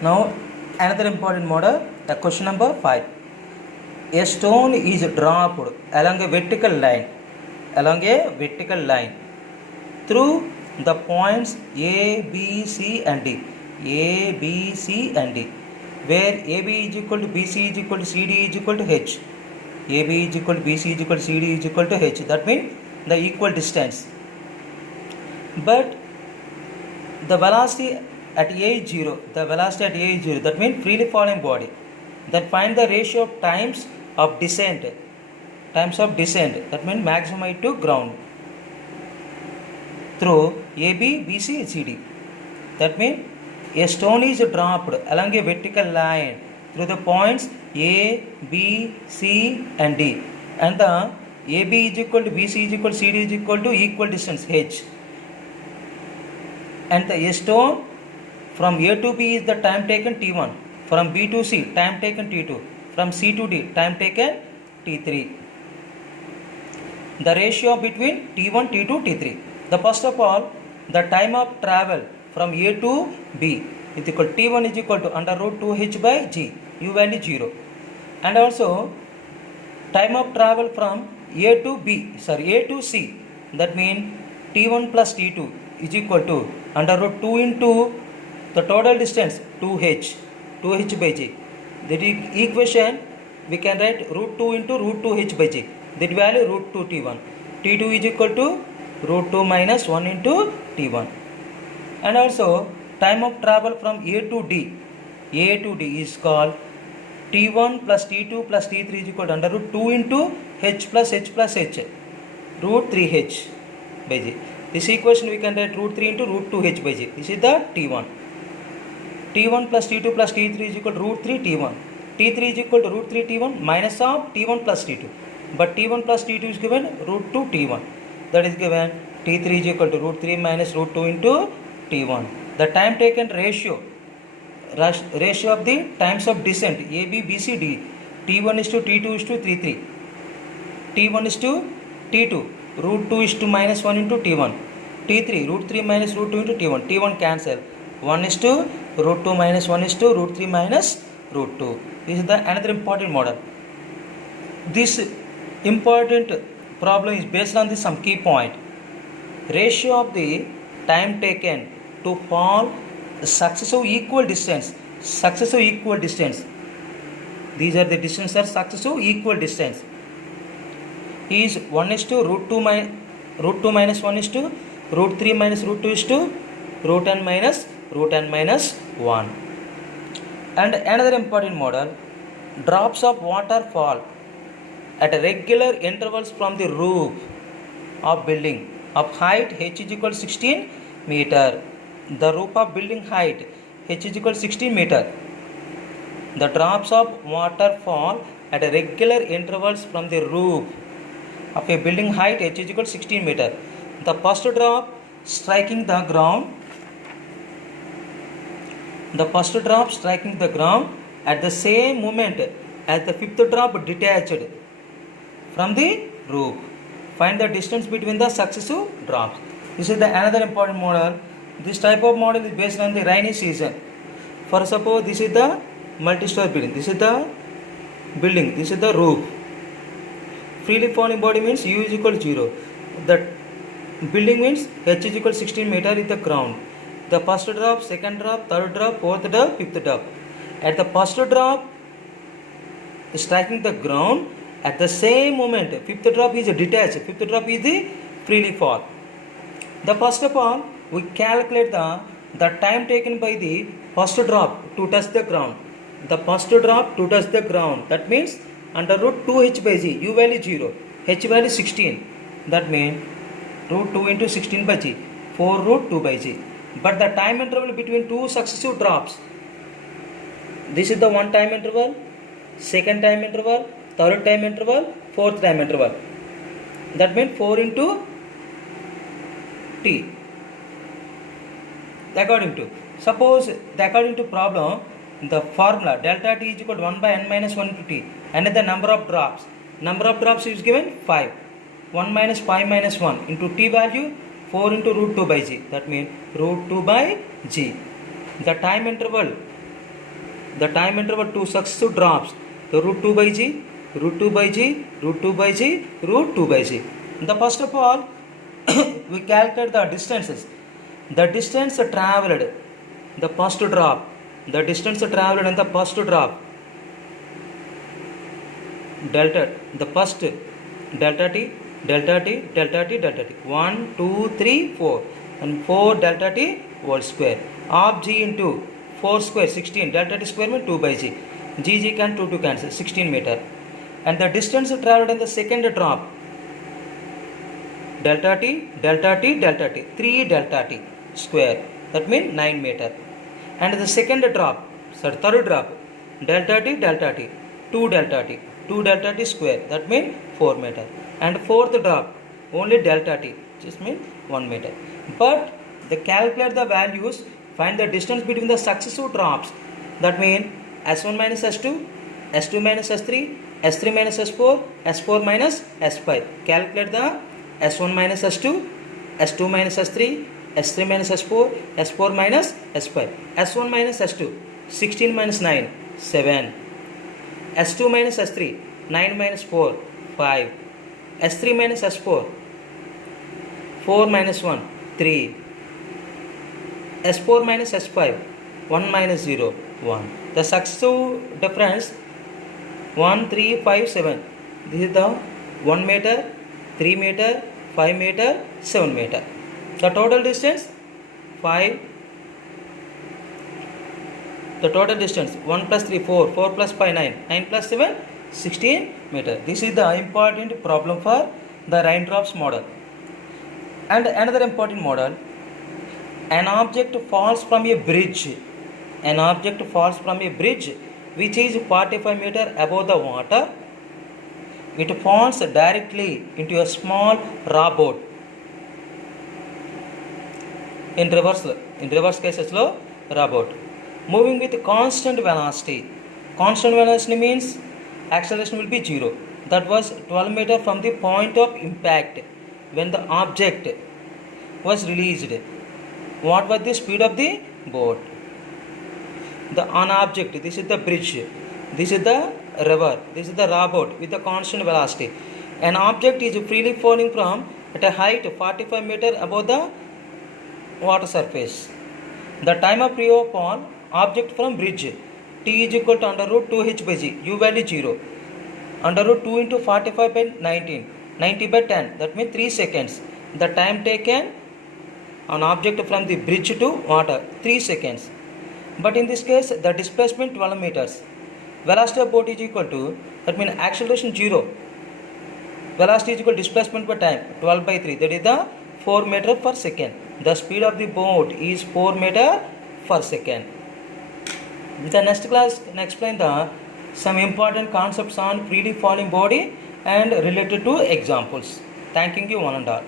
Now another important model, the question number 5. A stone is dropped along a vertical line through the points A, B, C and D. A, B, C and D. Where AB is equal to BC is equal to CD is equal to H. AB is equal to BC is equal to CD is equal to H. That means the equal distance. But the velocity at A is 0. That means freely falling body. Then find the ratio of times of descent. That means maximum height to ground. Through AB, BC, CD. That means a stone is dropped along a vertical line through the points A, B, C and D. And the AB is equal to BC is equal to CD is equal to equal distance H. And the stone from A to B is the time taken T1. From B to C, time taken T2. From C to D, time taken T3. The ratio between T1, T2, T3. The first of all, the time of travel from A to B is equal to T1 is equal to under root 2H by G. U value 0. And also, time of travel from A to C. That means T1 plus T2 is equal to under root 2 into the total distance 2H by G. That equation we can write root 2 into root 2H by G. That value root 2 T1. T2 is equal to root 2 minus 1 into T1. And also time of travel from A to D is called T1 plus T2 plus T3 is equal to under root 2 into H plus H root 3H by G. This equation we can write root 3 into root 2H by G. This is the T1. T1 plus T2 plus T3 is equal to root 3 T1. T3 is equal to root 3 T1 minus of T1 plus T2. But T1 plus T2 is given root 2 T1. That is given T3 is equal to root 3 minus root 2 into T1. The time taken ratio of the times of descent A, B, B, C, D. T1 is to T2 is to 3, 3. T1 is to T2. Root 2 is to minus 1 into T1. T3 root 3 minus root 2 into T1. T1 cancel. 1 is to root 2 minus 1 is to root 3 minus root 2. This is the another important model. This important problem is based on this some key point. Ratio of the time taken to fall successive equal distance. These are the distances are successive equal distance. Is 1 is to root 2 minus 1 is to root 3 minus root 2 is to root n minus 1. And another important model, drops of water fall at regular intervals from the roof of building of height h is equal to 16 meter. The roof of building height h is equal to 16 meter. The drops of water fall at regular intervals from the roof of a building height h is equal to 16 meter. The first drop striking the ground at the same moment as the fifth drop detached from the roof. Find the distance between the successive drops. This is the another important model. This type of model is based on the rainy season. For suppose this is the multi-story building. This is the building. This is the roof. Freely falling body means U is equal to 0. The building means H is equal to 16 meter is the ground. The first drop, second drop, third drop, fourth drop, fifth drop. At the first drop striking the ground, at the same moment fifth drop is detached. Fifth drop is the freely fall. The first of all we calculate the time taken by the first drop to touch the ground. The first drop to touch the ground. That means under root 2H by G. U value 0. H value 16. That means root 2 into 16 by G. 4 root 2 by G. But the time interval between two successive drops. This is the one time interval, second time interval, third time interval, fourth time interval. That means 4 into T. According to problem, the formula delta T is equal to 1 by n minus 1 into T. And the number of drops. Number of drops is given 5. 1 minus 5 minus 1 into T value 4 into root 2 by G. That means root 2 by G. The time interval the time interval 2 successive drops, the root 2 by g, root 2 by g, root 2 by g, root 2 by g. The first of all, we calculate the distances. The distance traveled, the first drop, the distance traveled in the first drop, delta, the first delta t, delta t, delta t, delta t, 1, 2, 3, 4, and 4 delta t whole square of g into 4 square 16, delta t square means 2 by g, g can 2 to cancel, 16 meter, and the distance traveled in the second drop, delta t, delta t, delta t, 3 delta t square, that means 9 meter, and the second drop, third drop, delta t, 2 delta t, 2 delta t square, that means 4 meter, and fourth drop, only delta t, just means 1 meter. But they calculate the values, find the distance between the successive drops, that means S1 minus S2, S2 minus S3, S3 minus S4, S4 minus S5. Calculate the S1 minus S2, S2 minus S3, S3 minus S4, S4 minus S5. S1 minus S2, 16 minus 9, 7. S2 minus S3, 9 minus 4, 5. S3 minus S4, 4 minus 1, 3. S4 minus S5, 1 minus 0, 1. The successive difference 1, 3, 5, 7. This is the 1 meter, 3 meter, 5 meter, 7 meter. The total distance 5. The total distance 1 plus 3, 4, 4 plus 5, 9, 9 plus 7, 16 meter. This is the important problem for the raindrops model. And another important model, an object falls from a bridge. An object falls from a bridge which is 45 meter above the water. It falls directly into a small rowboat. In reverse cases lo rowboat, moving with constant velocity. Constant velocity means acceleration will be 0. That was 12 meter from the point of impact when the object was released. What was the speed of the boat? An object, this is the bridge, this is the river, this is the rowboat with the constant velocity. An object is freely falling from at a height 45 meter above the water surface. The time of free fall object from bridge, t is equal to under root 2h by g, u value 0, under root 2 into 45 by 19, 90 by 10, that means 3 seconds. The time taken on object from the bridge to water, 3 seconds. But in this case, the displacement 12 meters. Velocity of boat is equal to, that means acceleration 0. Velocity is equal to displacement by time, 12 by 3, that is the 4 meter per second. The speed of the boat is 4 meter per second. In the next class, I can explain some important concepts on freely falling body and related to examples. Thanking you one and all.